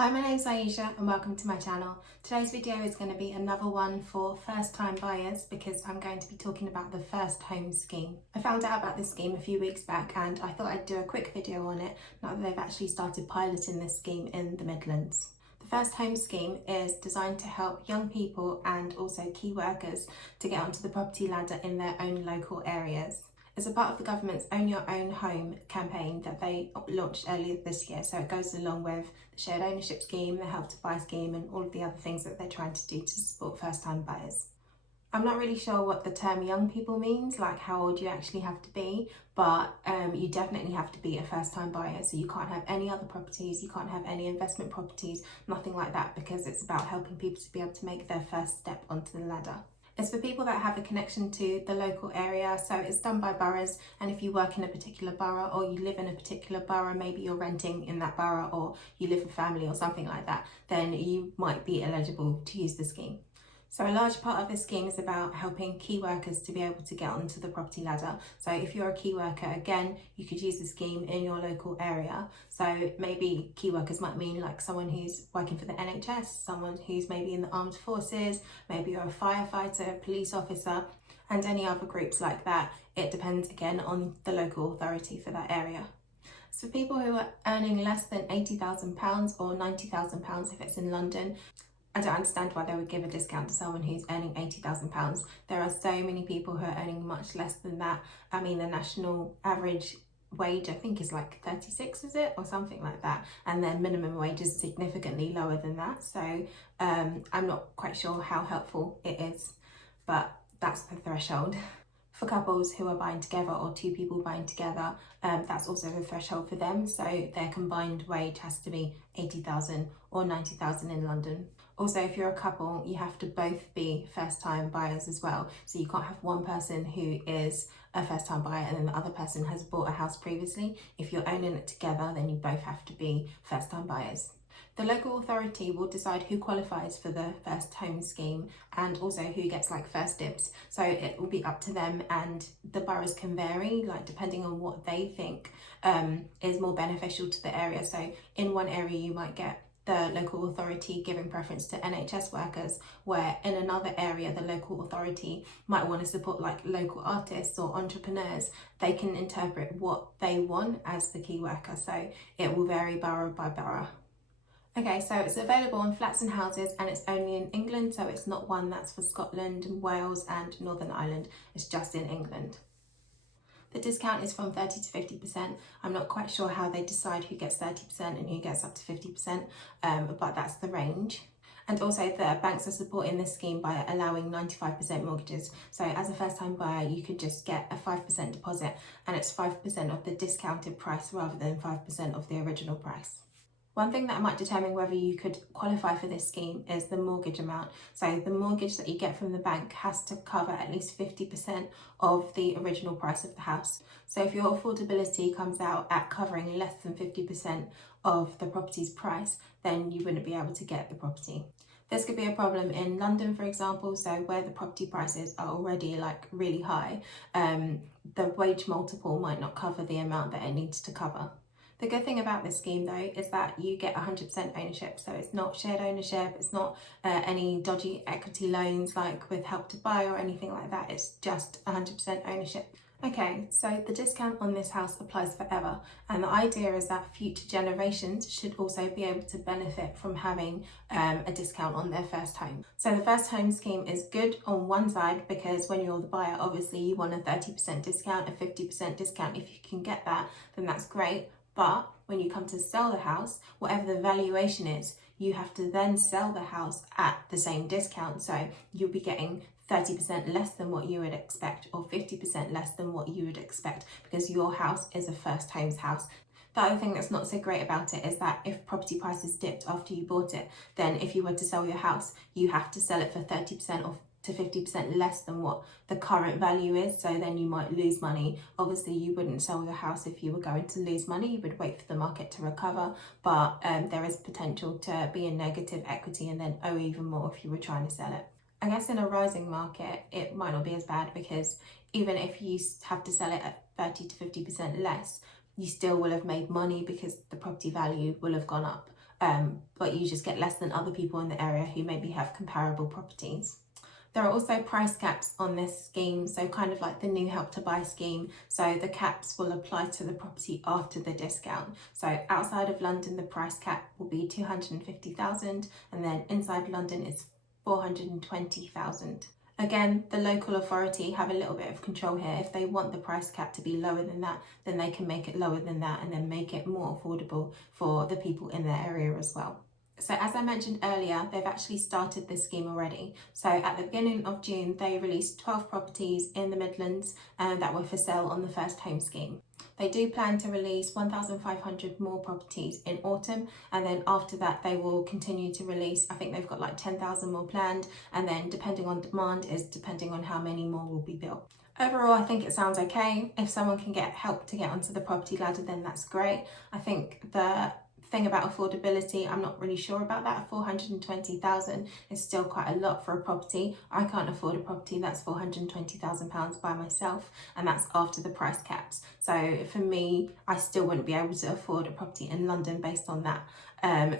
Hi, my name's Aisha and welcome to my channel. Today's video is going to be another one for first time buyers because I'm going to be talking about the First Home Scheme. I found out about this scheme a few weeks back and I thought I'd do a quick video on it now that they've actually started piloting this scheme in the Midlands. The First Home Scheme is designed to help young people and also key workers to get onto the property ladder in their own local areas. It's a part of the government's Own Your Own Home campaign that they launched earlier this year, so it goes along with the shared ownership scheme, the help to buy scheme and all of the other things that they're trying to do to support first time buyers. I'm not really sure what the term young people means, like how old you actually have to be, but you definitely have to be a first time buyer, so you can't have any other properties, you can't have any investment properties, nothing like that, because it's about helping people to be able to make their first step onto the ladder. It's for people that have a connection to the local area, so it's done by boroughs, and if you work in a particular borough or you live in a particular borough, maybe you're renting in that borough or you live with family or something like that, then you might be eligible to use the scheme. So a large part of this scheme is about helping key workers to be able to get onto the property ladder. So if you're a key worker, again, you could use the scheme in your local area. So maybe key workers might mean like someone who's working for the NHS, someone who's maybe in the armed forces, maybe you're a firefighter, a police officer, and any other groups like that. It depends again on the local authority for that area. So for people who are earning less than £80,000 or £90,000 if it's in London, I don't understand why they would give a discount to someone who's earning £80,000. There are so many people who are earning much less than that. I mean, the national average wage, I think, is like 36, is it? Or something like that. And their minimum wage is significantly lower than that. So I'm not quite sure how helpful it is, but that's the threshold. For couples who are buying together or two people buying together, that's also the threshold for them. So their combined wage has to be 80,000 or 90,000 in London. Also, if you're a couple, you have to both be first-time buyers as well. So you can't have one person who is a first-time buyer and then the other person has bought a house previously. If you're owning it together, then you both have to be first-time buyers. The local authority will decide who qualifies for the First Home Scheme and also who gets like first dibs. So it will be up to them, and the boroughs can vary, like depending on what they think is more beneficial to the area. So in one area you might get the local authority giving preference to NHS workers, where in another area the local authority might want to support like local artists or entrepreneurs. They can interpret what they want as the key worker, so it will vary borough by borough. Okay, so it's available on flats and houses, and it's only in England, so it's not one that's for Scotland and Wales and Northern Ireland, it's just in England. The discount is from 30 to 50%. I'm not quite sure how they decide who gets 30% and who gets up to 50%, but that's the range. And also the banks are supporting this scheme by allowing 95% mortgages. So as a first time buyer, you could just get a 5% deposit and it's 5% of the discounted price rather than 5% of the original price. One thing that might determine whether you could qualify for this scheme is the mortgage amount. So the mortgage that you get from the bank has to cover at least 50% of the original price of the house. So if your affordability comes out at covering less than 50% of the property's price, then you wouldn't be able to get the property. This could be a problem in London, for example, so where the property prices are already like really high, the wage multiple might not cover the amount that it needs to cover. The good thing about this scheme though is that you get 100% ownership, so it's not shared ownership, it's not any dodgy equity loans like with Help to Buy or anything like that, it's just 100% ownership. Okay, so the discount on this house applies forever, and the idea is that future generations should also be able to benefit from having a discount on their first home. So the First Home Scheme is good on one side because when you're the buyer, obviously you want a 30% discount, a 50% discount. If you can get that, then that's great. But when you come to sell the house, whatever the valuation is, you have to then sell the house at the same discount. So you'll be getting 30% less than what you would expect or 50% less than what you would expect because your house is a first home's house. The other thing that's not so great about it is that if property prices dipped after you bought it, then if you were to sell your house, you have to sell it for 30% off to 50% less than what the current value is, so then you might lose money. Obviously you wouldn't sell your house if you were going to lose money, you would wait for the market to recover, but there is potential to be in negative equity and then owe even more if you were trying to sell it. I guess in a rising market it might not be as bad because even if you have to sell it at 30 to 50% less, you still will have made money because the property value will have gone up. but you just get less than other people in the area who maybe have comparable properties. There are also price caps on this scheme, so kind of like the new Help to Buy scheme. So the caps will apply to the property after the discount. So outside of London, the price cap will be 250,000, and then inside London it's 420,000. Again, the local authority have a little bit of control here. If they want the price cap to be lower than that, then they can make it lower than that and then make it more affordable for the people in their area as well. So as I mentioned earlier, they've actually started this scheme already. So at the beginning of June, they released 12 properties in the Midlands that were for sale on the First Home Scheme. They do plan to release 1,500 more properties in autumn, and then after that they will continue to release. I think they've got like 10,000 more planned, and then depending on demand is depending on how many more will be built. Overall, I think it sounds okay. If someone can get help to get onto the property ladder, then that's great. I think the thing about affordability, I'm not really sure about that. 420,000 is still quite a lot for a property. I can't afford a property that's £420,000 by myself, and that's after the price caps. So for me, I still wouldn't be able to afford a property in London based on that.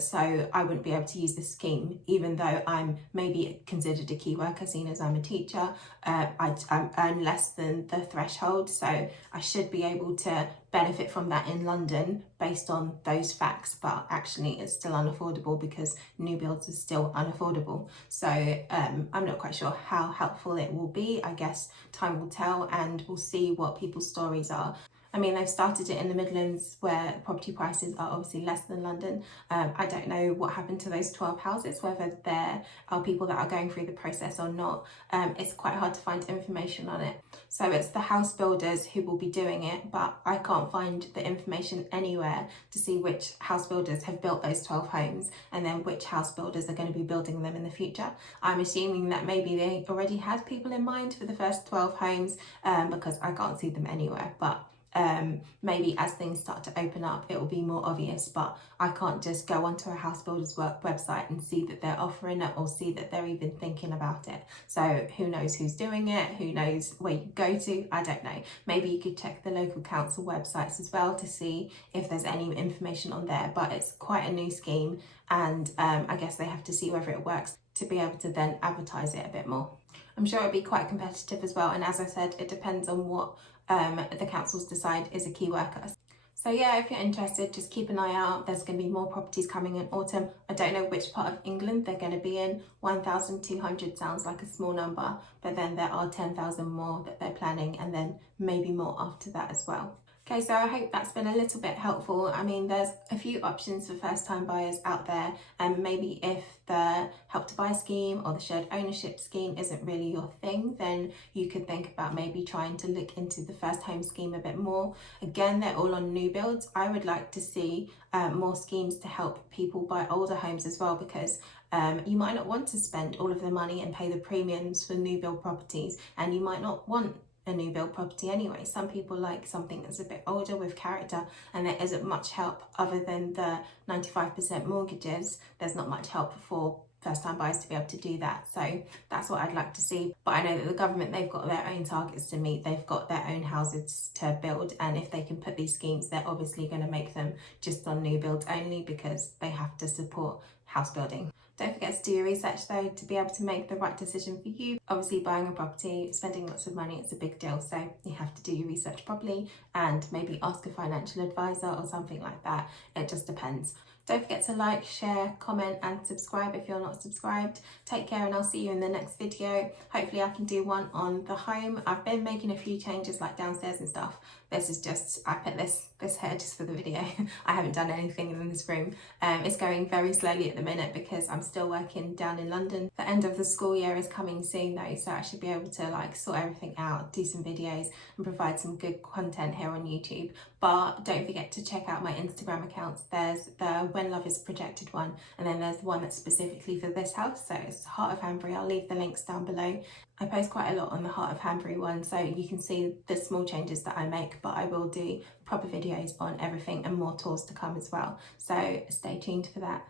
So I wouldn't be able to use this scheme, even though I'm maybe considered a key worker, seen as I'm a teacher. I earn less than the threshold, so I should be able to benefit from that in London based on those facts, but actually it's still unaffordable because new builds are still unaffordable. So I'm not quite sure how helpful it will be. I guess time will tell, and we'll see what people's stories are. I mean, they've started it in the Midlands where property prices are obviously less than London. I don't know what happened to those 12 houses, whether there are people that are going through the process or not. It's quite hard to find information on it. So it's the house builders who will be doing it, but I can't find the information anywhere to see which house builders have built those 12 homes and then which house builders are going to be building them in the future. I'm assuming that maybe they already had people in mind for the first 12 homes because I can't see them anywhere, but maybe as things start to open up it will be more obvious, but I can't just go onto a house builder's website and see that they're offering it or see that they're even thinking about it. So who knows who's doing it, who knows where you go to, I don't know. Maybe you could check the local council websites as well to see if there's any information on there, but it's quite a new scheme, and I guess they have to see whether it works to be able to then advertise it a bit more. I'm sure it'll be quite competitive as well, and as I said, it depends on what the councils decide is a key worker. So yeah, if you're interested, just keep an eye out. There's going to be more properties coming in autumn. I don't know which part of England they're going to be in. 1,200 sounds like a small number, but then there are 10,000 more that they're planning, and then maybe more after that as well. Okay, so I hope that's been a little bit helpful. I mean, there's a few options for first-time buyers out there, and maybe if the Help to Buy scheme or the shared ownership scheme isn't really your thing, then you could think about maybe trying to look into the First Home Scheme a bit more. Again, they're all on new builds. I would like to see more schemes to help people buy older homes as well, because you might not want to spend all of the money and pay the premiums for new build properties, and you might not want a new build property anyway. Some people like something that's a bit older with character, and there isn't much help other than the 95% mortgages. There's not much help for first time buyers to be able to do that. So that's what I'd like to see. But I know that the government, they've got their own targets to meet. They've got their own houses to build, and if they can put these schemes, they're obviously going to make them just on new builds only because they have to support house building. Don't forget to do your research though to be able to make the right decision for you. Obviously buying a property, spending lots of money, it's a big deal, so you have to do your research properly and maybe ask a financial advisor or something like that. It just depends. Don't forget to like, share, comment and subscribe if you're not subscribed. Take care, and I'll see you in the next video. Hopefully I can do one on the home. I've been making a few changes like downstairs and stuff. This is just, I put this here just for the video. I haven't done anything in this room. It's going very slowly at the minute because I'm still working down in London. The end of the school year is coming soon though, so I should be able to like sort everything out, do some videos and provide some good content here on YouTube. But don't forget to check out my Instagram accounts. There's the When Love Is Projected one, and then there's the one that's specifically for this house, so it's Heart of Hanbury. I'll leave the links down below. I post quite a lot on the Heart of Hanbury one, so you can see the small changes that I make, but I will do proper videos on everything and more tours to come as well. So stay tuned for that.